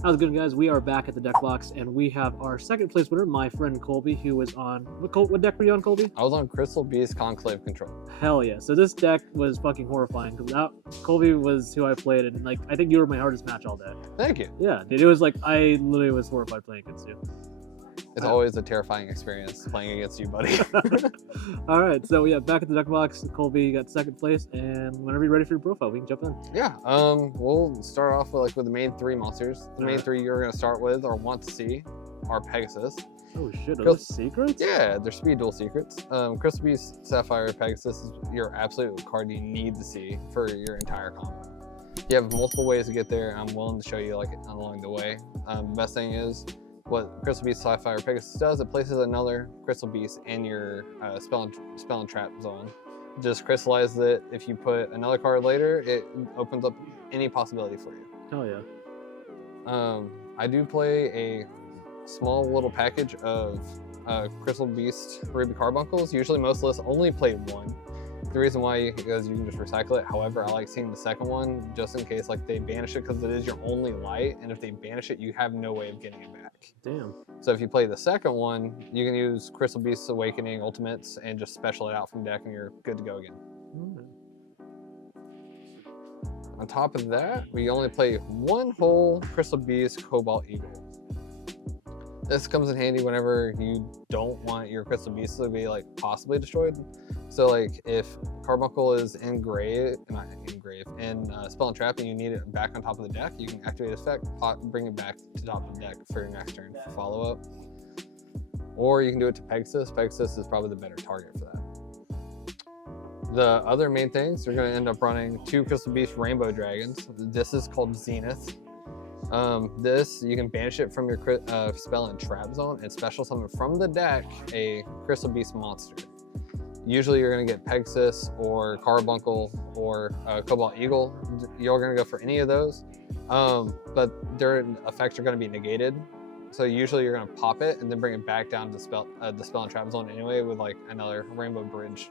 How's it going, guys? We are back at the deck box, and we have our second place winner, my friend Colby, who was on what deck were you on, Colby? I was on Crystal Beast Conclave Control. Hell yeah! So this deck was fucking horrifying because Colby was who I played, and like I think you were my hardest match all day. Thank you. Yeah, dude, it was like I literally was horrified playing against you. It's always a terrifying experience playing against you, buddy. All right, so yeah, back at the deck box. Colby got second place, and whenever you're ready for your profile, we can jump in. Yeah. We'll start off with the main three monsters. The main three you're gonna start with or want to see are Pegasus. Oh shit, are those secrets? Yeah, they're speed duel secrets. Crystal Beast, Sapphire, Pegasus is your absolute card you need to see for your entire combo. You have multiple ways to get there, and I'm willing to show you like along the way. Best thing is what Crystal Beast, Sapphire, Pegasus does. It places another Crystal Beast in your spell and trap zone. Just crystallizes it. If you put another card later, it opens up any possibility for you. Hell yeah. I do play a small little package of Crystal Beast Ruby Carbuncles. Usually most lists only play one. The reason why is because you can just recycle it. However, I like seeing the second one just in case like they banish it because it is your only light, and if they banish it, you have no way of getting it back. Damn. So if you play the second one, you can use Crystal Beast Awakening Ultimates and just special it out from deck, and you're good to go again. On top of that, we only play one whole Crystal Beast Cobalt Eagle. This comes in handy whenever you don't want your Crystal Beast to be like possibly destroyed. So like if Carbuncle is in Spell and Trap and you need it back on top of the deck, you can activate effect, bring it back to top of the deck for your next turn for follow-up. Or you can do it to Pegasus. Pegasus is probably the better target for that. The other main things, you're going to end up running two Crystal Beast Rainbow Dragons. This is called Zenith. This, you can banish it from your spell and trap zone and special summon from the deck a Crystal Beast monster. Usually you're going to get Pegasus or Carbuncle or Cobalt Eagle. You're going to go for any of those, but their effects are going to be negated. So usually you're going to pop it and then bring it back down to the spell and trap zone anyway with like another Rainbow Bridge.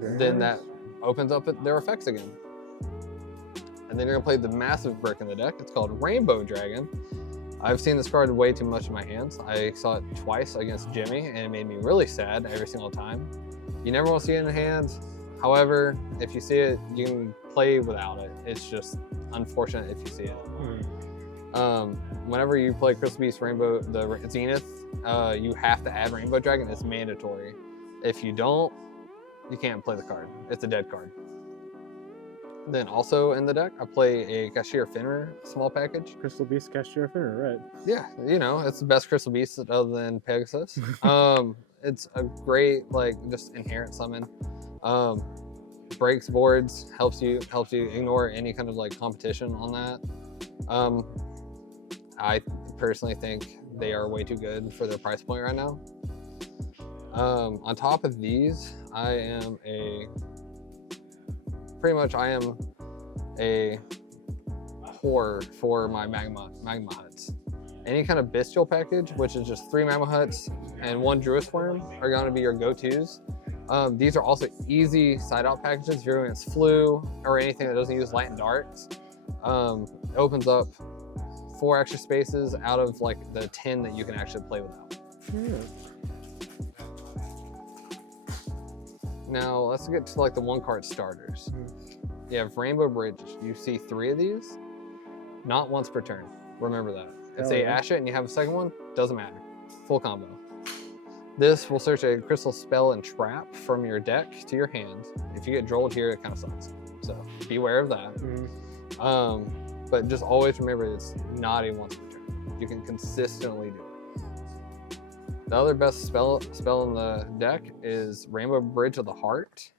Then that opens up their effects again. And then you're gonna play the massive brick in the deck. It's called Rainbow Dragon. I've seen this card way too much in my hands. I saw it twice against Jimmy, and it made me really sad every single time. You never want to see it in hand. However, if you see it, you can play without it. It's just unfortunate if you see it. Whenever you play Crystal Beast Rainbow, the Zenith, you have to add Rainbow Dragon. It's mandatory. If you don't, you can't play the card. It's a dead card. Then also in the deck, I play a Cashier Fenrir small package. Crystal Beast Cashier Fenrir, right? Yeah, you know, it's the best Crystal Beast other than Pegasus. It's a great, like, just inherent summon. Breaks boards, helps you ignore any kind of like competition on that. I personally think they are way too good for their price point right now. On top of these, I am a whore for my magma huts. Any kind of bestial package, which is just 3 magma huts and 1 Druid Worm, are going to be your go-tos. These are also easy side-out packages if you're doing flu or anything that doesn't use light and darks. It opens up 4 extra spaces out of like the 10 that you can actually play without. Now let's get to like the 1-card starters. You have Rainbow Bridge. You see 3 of these, not once per turn. Remember that. If they ash it and you have a second one, doesn't matter. Full combo. This will search a crystal spell and trap from your deck to your hand. If you get drolled here, it kind of sucks. So beware of that. But just always remember it's not a once per turn. You can consistently do it. The other best spell in the deck is Rainbow Bridge of the Heart.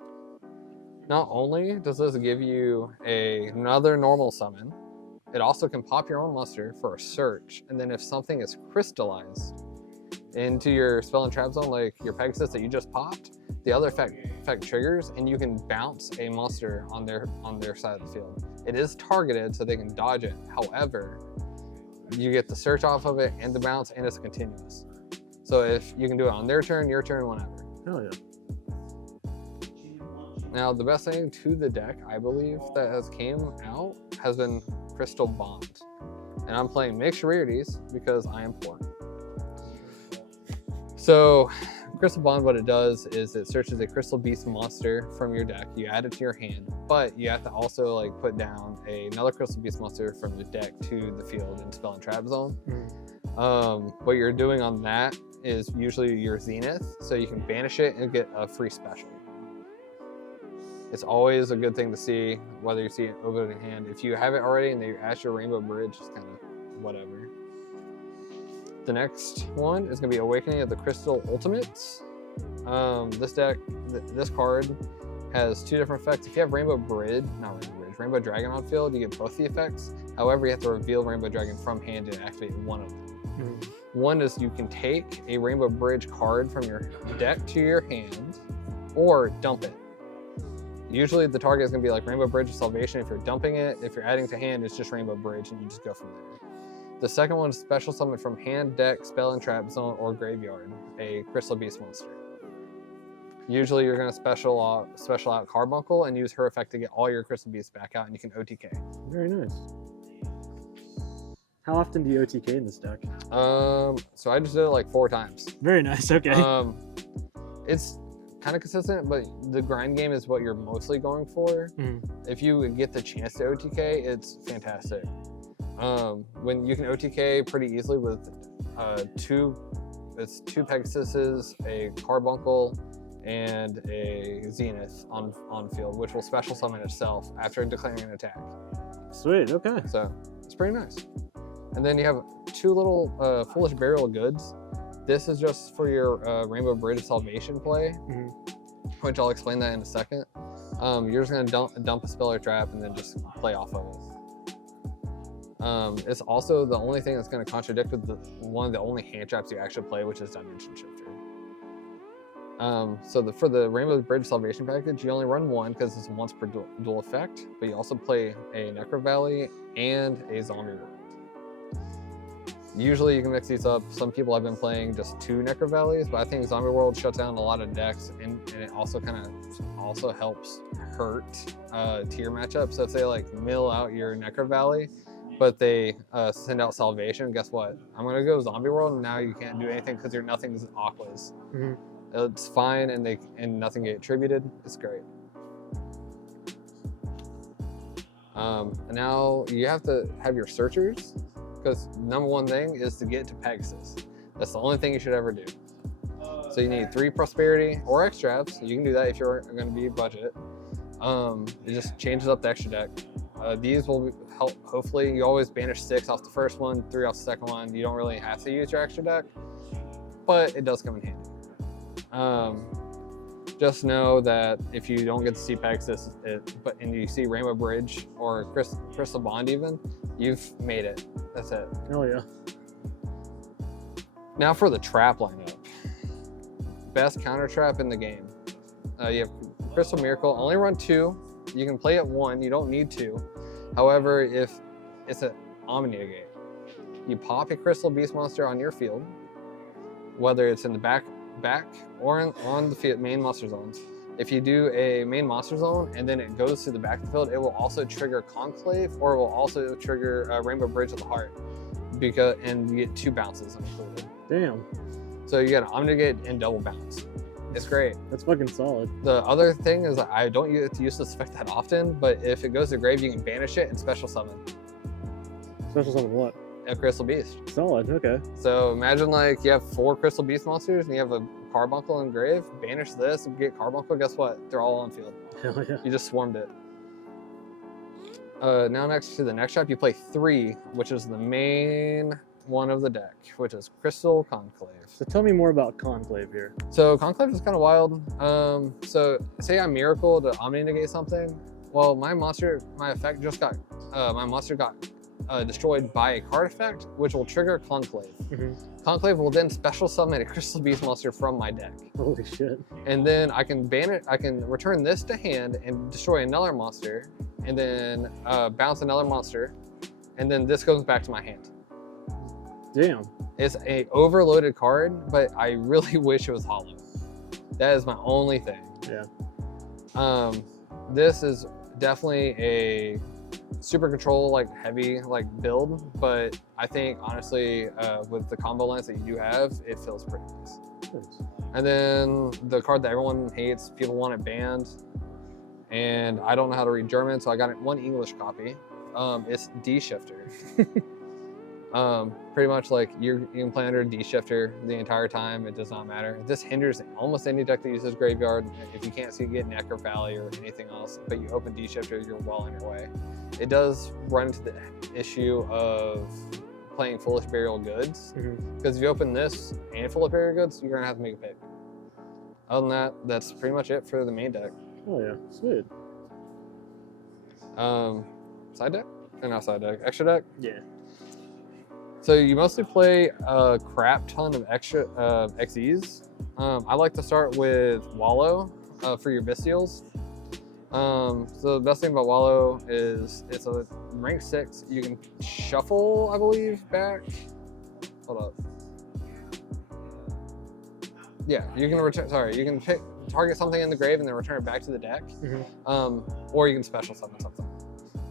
Not only does this give you another normal summon, it also can pop your own muster for a search, and then if something is crystallized into your spell and trap zone, like your Pegasus that you just popped, the other effect triggers, and you can bounce a monster on their side of the field. It is targeted, so they can dodge it. However, you get the search off of it and the bounce, and it's continuous. So if you can do it on their turn, your turn, whenever. Hell yeah. Now, the best thing to the deck, I believe, that has came out has been Crystal Bond. and I'm playing mixed rarities because I am poor. So Crystal Bond, what it does is it searches a Crystal Beast monster from your deck. You add it to your hand, but you have to also like put down another Crystal Beast monster from the deck to the field in Spell and Trap Zone. What you're doing on that is usually your Zenith, so you can banish it and get a free special. It's always a good thing to see, whether you see it over the hand. If you have it already and you ask your Rainbow Bridge, it's kind of whatever. The next one is going to be Awakening of the Crystal Ultimates. This deck, this card has two different effects. If you have Rainbow Dragon on field, you get both the effects. However, you have to reveal Rainbow Dragon from hand to activate one of them. One is you can take a Rainbow Bridge card from your deck to your hand or dump it. Usually the target is going to be like Rainbow Bridge of Salvation. If you're dumping it, if you're adding to hand, it's just Rainbow Bridge and you just go from there. The second one is special summon from hand, deck, spell and trap zone, or graveyard, a Crystal Beast monster. Usually you're going to special out Carbuncle and use her effect to get all your Crystal Beasts back out, and you can OTK. Very nice. How often do you OTK in this deck? So I just did it like 4 times. Very nice, okay. It's kind of consistent, but the grind game is what you're mostly going for. If you get the chance to OTK, it's fantastic. When you can OTK pretty easily with two Pegasuses, a Carbuncle, and a Zenith on field, which will special summon itself after declaring an attack. Sweet, okay. So it's pretty nice. And then you have 2 little Foolish Burial of Goods. This is just for your Rainbow Bridge of Salvation play, which I'll explain that in a second. You're just gonna dump a spell or trap and then just play off of it. It's also the only thing that's going to contradict with one of the only hand traps you actually play, which is Dimension Shifter. For the Rainbow Bridge Salvation package, you only run 1 because it's once per dual effect, but you also play a Necro Valley and a Zombie World. Usually you can mix these up. Some people have been playing just 2 Necro Valleys, but I think Zombie World shuts down a lot of decks, and it also also helps hurt tier matchups. So if they like mill out your Necro Valley, but they send out Salvation, guess what? I'm gonna go Zombie World, and now you can't do anything because your nothing's Aquas. It's fine, and nothing get attributed. It's great. Now you have to have your searchers, because number 1 thing is to get to Pegasus. That's the only thing you should ever do. So you need 3 Prosperity or Extracts. You can do that if you're going to be budget. It just changes up the extra deck. These will help. Hopefully, you always banish 6 off the first one, 3 off the second one. You don't really have to use your extra deck, but it does come in handy. Just know that if you don't get to see Pegasus, and you see Rainbow Bridge or Crystal Bond even, you've made it. That's it. Oh yeah. Now for the trap lineup. Best counter trap in the game. You have Crystal Miracle, only run 2. You can play at 1, you don't need 2. However, if it's an Omni Negate, you pop a Crystal Beast monster on your field, whether it's in the back or on the main monster zones. If you do a main monster zone and then it goes to the back of the field, it will also trigger Conclave, or it will also trigger Rainbow Bridge of the Heart, and you get 2 bounces included. Damn. So you get an Omni Negate and double bounce. It's great. That's fucking solid. The other thing is that I don't get to use this effect that often, but if it goes to grave, you can banish it and special summon. Special summon what? A Crystal Beast. Solid, okay. So imagine like you have 4 Crystal Beast monsters and you have a Carbuncle in grave, banish this and get Carbuncle, guess what? They're all on field. Hell yeah. You just swarmed it. Now next to the next trap, you play 3, which is the main one of the deck, which is Crystal Conclave. So tell me more about Conclave here. So Conclave is kind of wild. So say I Miracle to Omni Negate something. Well, my monster got destroyed by a card effect, which will trigger Conclave. Conclave will then special summon a Crystal Beast monster from my deck. Holy shit. And then I can ban it, I can return this to hand and destroy another monster, and then bounce another monster, and then this goes back to my hand. Damn. It's a overloaded card, but I really wish it was hollow. That is my only thing. Yeah. This is definitely a super control, like heavy, like build, but I think honestly, with the combo lines that you do have, it feels pretty nice. Nice. And then the card that everyone hates, people want it banned, and I don't know how to read German, so I got one English copy. It's D shifter. Pretty much like you can play under D shifter the entire time. It does not matter. This hinders almost any deck that uses graveyard. If you can't see get Necro Valley or anything else, but you open D shifter, you're well on your way. It does run into the issue of playing Foolish Burial Goods, because if you open this and Foolish Burial Goods, you're gonna have to make a pick. Other than that, that's pretty much it for the main deck. Oh yeah, sweet. Side deck? Or not side deck, extra deck? Yeah. So you mostly play a crap ton of extra XEs. I like to start with Wallow for your Bestials. So the best thing about Wallow is it's a rank 6. You can shuffle, I believe, back. Hold up. Yeah, you can return. Sorry, you can target something in the grave and then return it back to the deck. Or you can special summon something.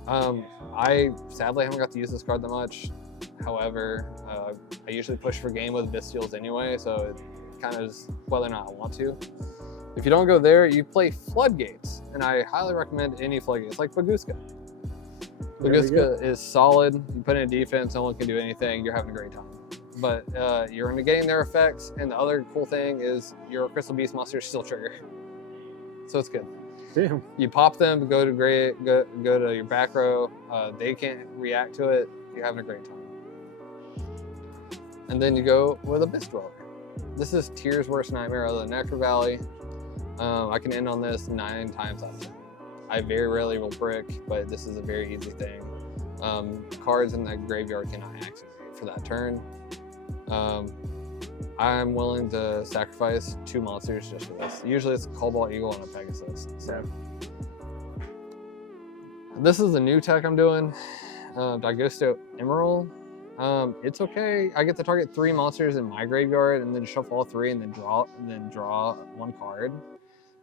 I sadly haven't got to use this card that much. However, I usually push for game with Bestials anyway, so it kind of is whether or not I want to. If you don't go there, you play Floodgates, and I highly recommend any Floodgates, like Baguska. Baguska is solid. You put in a defense, no one can do anything. You're having a great time. But you're negating their effects, and the other cool thing is your Crystal Beast monsters still trigger. So it's good. Damn. You pop them, go to your back row. They can't react to it. You're having a great time. And then you go with Abyss Dweller. This is Tyr's worst nightmare other than Necro Valley. I can end on this 9 times out of 10. I very rarely will brick, but this is a very easy thing. Cards in the graveyard cannot activate for that turn. I'm willing to sacrifice 2 monsters just for this. Usually it's a Cobalt Eagle and a Pegasus. So this is the new tech I'm doing. Dagosto Emerald. It's okay. I get to target 3 monsters in my graveyard and then shuffle all 3 and then draw 1 card.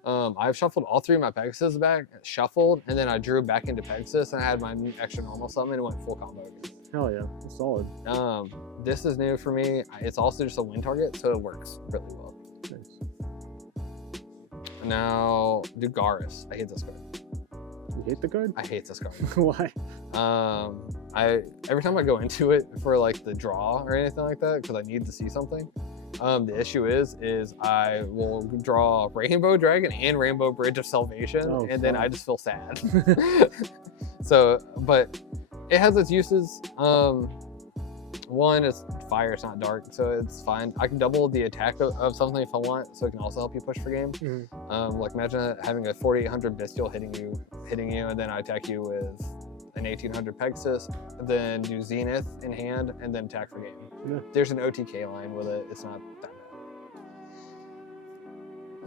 I've shuffled all 3 of my Pegasus back, shuffled, and then I drew back into Pegasus and I had my extra normal summon and went full combo again. Hell yeah, that's solid. This is new for me. It's also just a win target, so it works really well. Nice. Now, Dugaris. I hate this card. You hate the card? I hate this card. Why? Every time I go into it for like the draw or anything like that, because I need to see something, the issue is I will draw Rainbow Dragon and Rainbow Bridge of Salvation, and then I just feel sad. So, but it has its uses. One, it's fire, it's not dark, so it's fine. I can double the attack of something if I want, so it can also help you push for game. Like imagine having a 4800 Bestial hitting you, and then I attack you with an 1800 Pegasus, then do Zenith in hand, and then attack for game. Yeah. There's an OTK line with it. It's not that bad.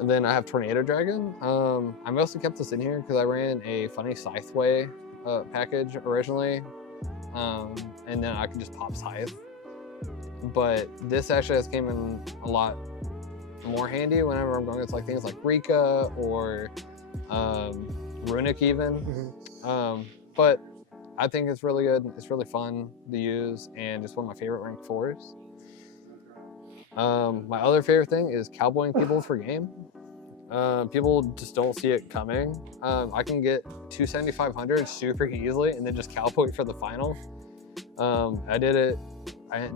And then I have Tornado Dragon. I mostly kept this in here because I ran a funny Scytheway package originally. And then I could just pop Scythe. But this actually has came in a lot more handy whenever I'm going against like things like Rika or Runic even. But I think it's really good. It's really fun to use and it's one of my favorite rank 4s. My other favorite thing is cowboying people for game. People just don't see it coming. I can get 27500 super easily and then just cowboy for the final. I did it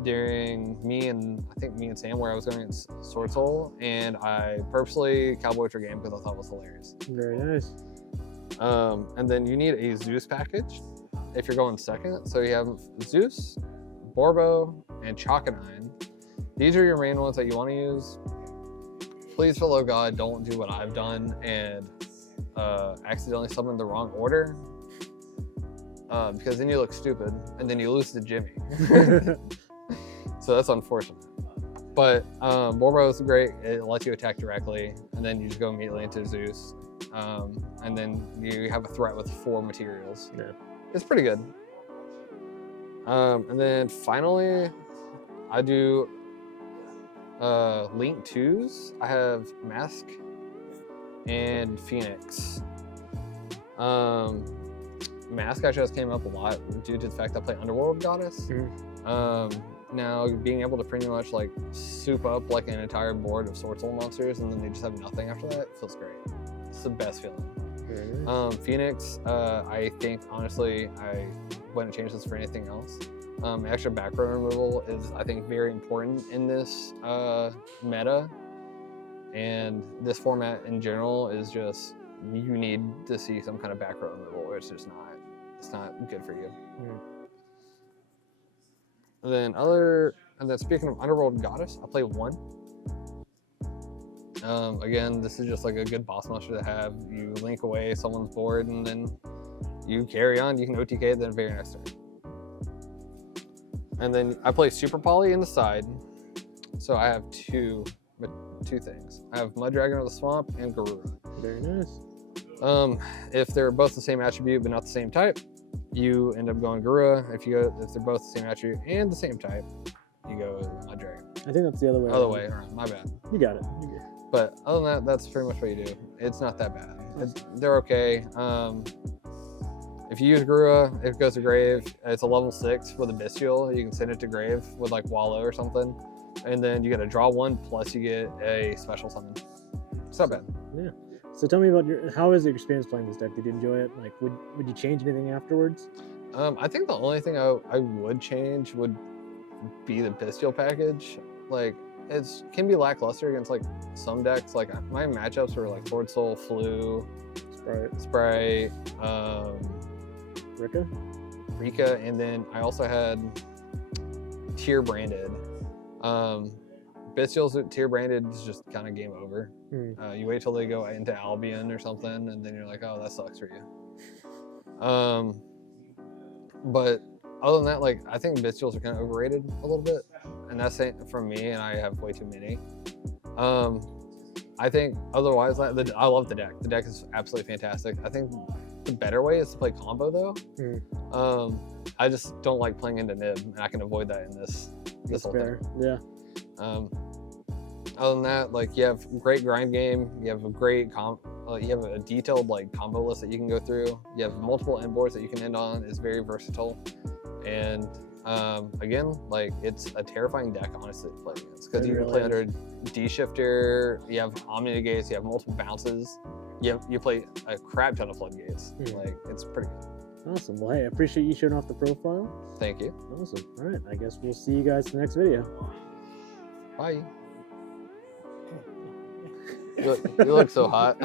during me and Sam where I was going against Sword Soul, and I purposely cowboyed for game because I thought it was hilarious. Very nice. And then you need a Zeus package if you're going second. So you have Zeus, Borbo, and Chakanine. These are your main ones that you want to use. Please, for love of God, don't do what I've done and accidentally summon the wrong order. Because then you look stupid and then you lose to Jimmy. So that's unfortunate. But Borbo is great. It lets you attack directly and then you just go immediately into Zeus. And then you have a threat with 4 materials. Yeah. It's pretty good. And then finally, I do Link 2s. I have Mask and Phoenix. Mask actually just came up a lot due to the fact that I play Underworld Goddess. Now being able to pretty much like soup up like an entire board of Sword Soul monsters and then they just have nothing after that feels great. It's the best feeling. Phoenix, I think honestly I wouldn't change this for anything else. Extra back row removal is I think very important in this meta, and this format in general is just you need to see some kind of back row removal or it's not good for you. And then speaking of Underworld Goddess, I play 1. Again, this is just like a good boss monster to have. You link away someone's board and then you carry on. You can OTK the very next turn. And then I play Super Poly in the side. So I have two things. I have Mud Dragon of the Swamp and Garura. Very nice. If they're both the same attribute but not the same type, you end up going Garura. If they're both the same attribute and the same type, you go Mud Dragon. I think that's the other way. Other way around. My bad. You got it. But other than that, that's pretty much what you do. It's not that bad. They're okay. If you use Garura, it goes to grave. It's a level 6 with a Bestial. You can send it to grave with like Wallow or something. And then you get a draw 1 plus you get a special summon. It's not bad. Yeah. So tell me about how is your experience playing this deck? Did you enjoy it? Like, would you change anything afterwards? I think the only thing I would change would be the Bestial package. Like, it can be lackluster against like some decks. Like my matchups were like Sword Soul, Flu, Sprite, Rika, and then I also had tier branded. Bestials tier branded is just kind of game over. You wait till they go into Albion or something, and then you're like, oh, that sucks for you. But other than that, like I think Bestials are kind of overrated a little bit, and that's from me, and I have way too many. I think otherwise, I love the deck. The deck is absolutely fantastic. I think the better way is to play combo though. I just don't like playing into Nib, and I can avoid that in this whole thing. Yeah. Other than that, like you have great grind game. You have a great you have a detailed like combo list that you can go through. You have multiple end boards that you can end on. It's very versatile, and again, like it's a terrifying deck honestly to play against because you can play under D Shifter. You have Omni Negates. You have multiple bounces. You play a crap ton of floodgates. Like it's pretty good. Awesome. Well, hey, I appreciate you showing off the profile. Thank you. Awesome. All right. I guess we'll see you guys in the next video. Bye. You look so hot.